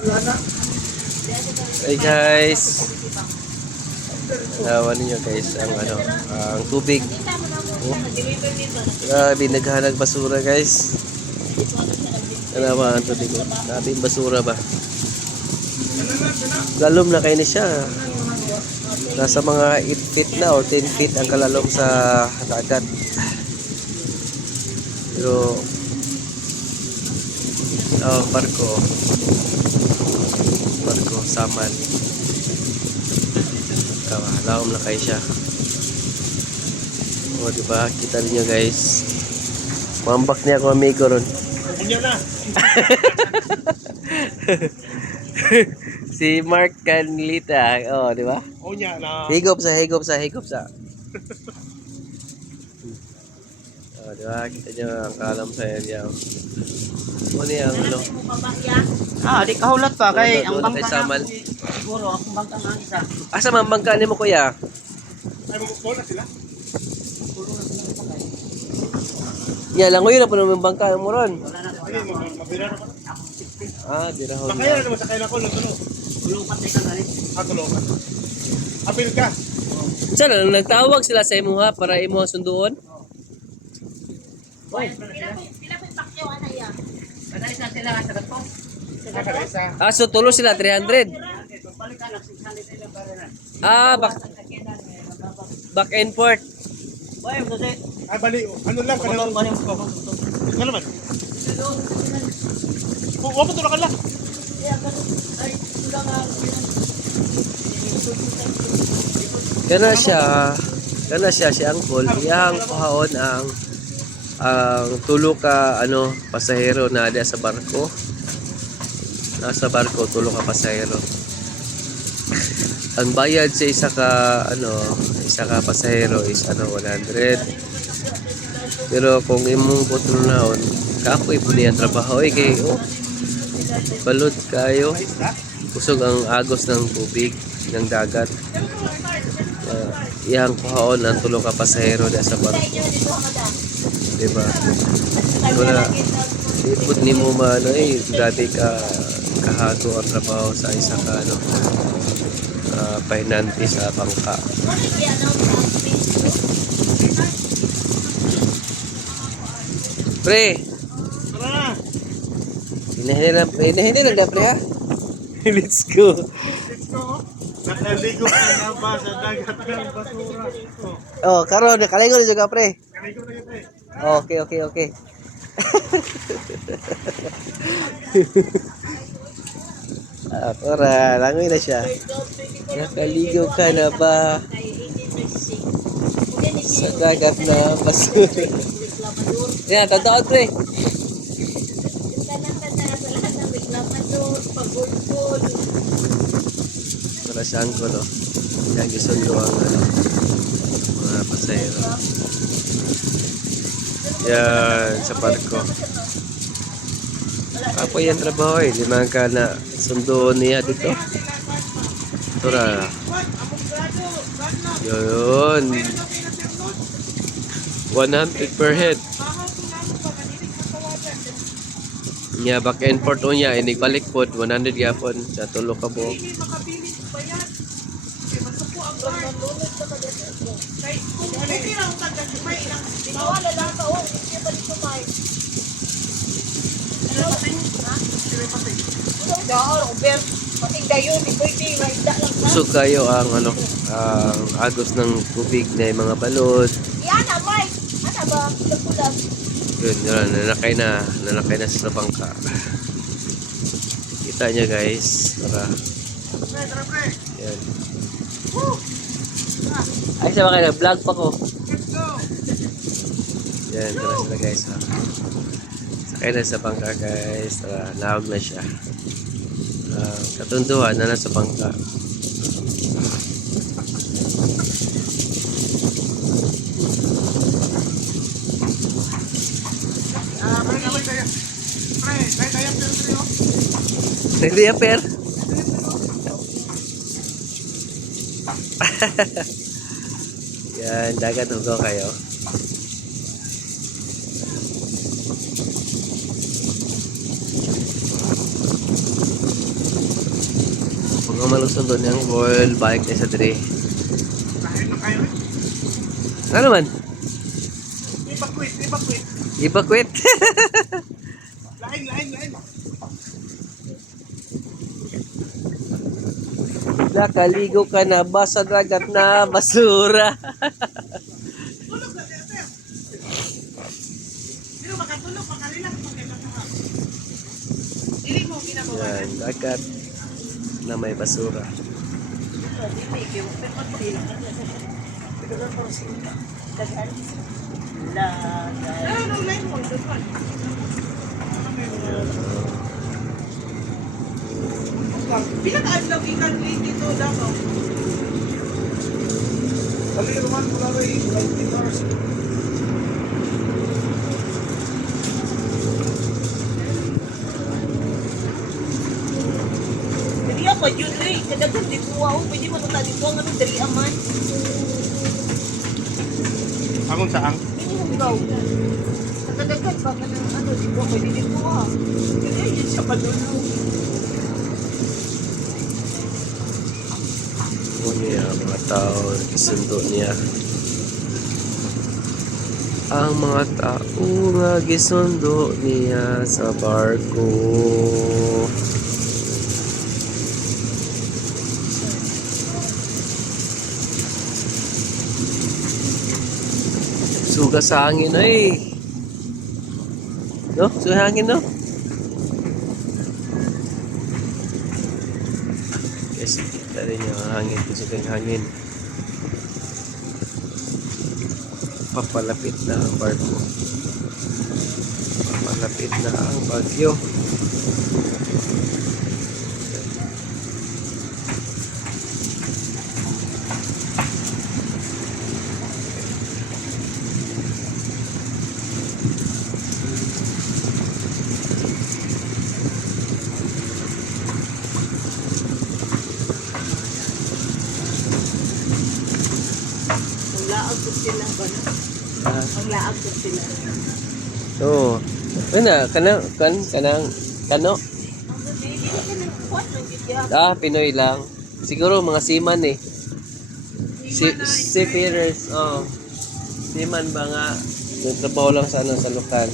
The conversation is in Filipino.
Hey guys, nawan niyo guys ang ang tubig. Oh, grabe naghanag basura guys. Ano ba ang tubig? Grabe basura ba? Lalom na kayo ni siya. Nasa mga 8 feet na o 10 feet ang kalalom sa dagat. Pero barko saman. Lalom na kayo siya. O diba, kita niyo guys. Mambak niya ako amigo ron. Na. Si Mark Canlita, oh, di ba? Onya na. Higop sa. Oh, di ba? Kita niyo ang kalam sa area. Ano niya ang di kahulat pa kay ang doon kay bangka Samal. siguro ang bangka nga isa. Asa man bangka nimo kuya? Ay mo na sila. Ya lang yun na puno ng bangka mo ron. Sige, mabira na pa. Di rahon. Makaya na naman sa kailan ko ng tulo. Tulong patay ka galit. Tulungan. Apil ka. Sana nagtawag sila sa imo ha para imo sunduon. Pila po pakyaw ana ya. Kadali sa sila sa gato. Nakalisa. So tulo sila 300. Balik ka na 600 sila para na. Back and forth. Boy, mo dito. Ay bali, ano lang Motor kanang ba niyo ko? Ano naman? Wa mo tulak lang. Kana siya si Angkol, iyang kuhaon ang tulo ka pasahero na ada sa barko. Nasa barko tulo ka pasahero. Ang bayad sa isa ka pasahero is 100. Pero kung imong kontrolahon, kapoy po niya trabaho kay balod kayo. Kusog ang agos ng tubig ng dagat. Iyang kuhaon ang tulo ka pasahero da sa barko. Diba? Wala ipot ni mo grabe ka kahago ang trabaho sa isa ka pahinanti sa bangka. Pre, Tara na. hinahin lang pre ha. Let's go. Let's go. Nakaligo ka na ba sa dagat ng basura? Oh, karon nakaligo na juga pre. Kaligo na yun eh. Okay. Ora, langoy na siya. Nakaligo ka na ba sa dagat na basura? Yan, tandaan pre. Para sa angkol, yan gisundo ang mga pasahero. Yan, sa barko. Ako yan trabaho di man ka na sundoon niya dito. Tura. Yun. 100 per head. Nya back and forth unya inigbalik pod 100 gyapon sa tulo ka buok. Usog kayo ang ang agos ng tubig na mga balod. Yan na Mike. Ano ba? Kulag. Yun, nanakay na sa bangka. Kita niya guys. Tara. Yan. Ay, sama kayo, vlog pa ko. Yan, tara sila guys ha. Sakay na sa bangka guys. Tara, naog na siya. Katunduhan na nasa bangka. Hindi ya, per. Yan, dagat hugaw kayo. Mga malusong doon yung oil, bike na sa dre. Kain na kayo. Ano man? Ibakwit, ibakwit. Iba quit. Lain, lain, lain. Nakaligo ka na ba sa dagat na basura? Tulog na siya, sir. Pero makatulog, makalilak, makalilak. Dili mo ginagawa. Yan, dagat na may basura. Ano, lain mo, doon pa. Pinaka-adlaw ikan dito Davao. Kali naman mula rin, like 10 hours. Jadi apa yun eh? Kadaghan di ko wow. Pwede mo nung tadi ko ang ano dari aman. Akong saang? Ini yung gaw. Kadaghan ba ka ng ano di ko pwede di ko ah. Jadi yun siya padulo. Niya, mga tao, nakisundo niya. Ang mga tao nga gisundo niya sa barko. Suga sa hangin ay. No? Suga sa hangin, no? Guys, kita rin yung hangin. Suga yung hangin. Papalapit na ang barko. Papalapit na ang bagyo. Ang laag ko sila ba na? Ah, Ang laag ko sila. oo. Kanang, kano? Ang gabi, hindi ka nang kuhat ng gitya. Pinoy lang. Siguro mga seaman eh. Seafarers, oh. Seaman ba nga? Nagtrabaho lang sa ano, sa lokal.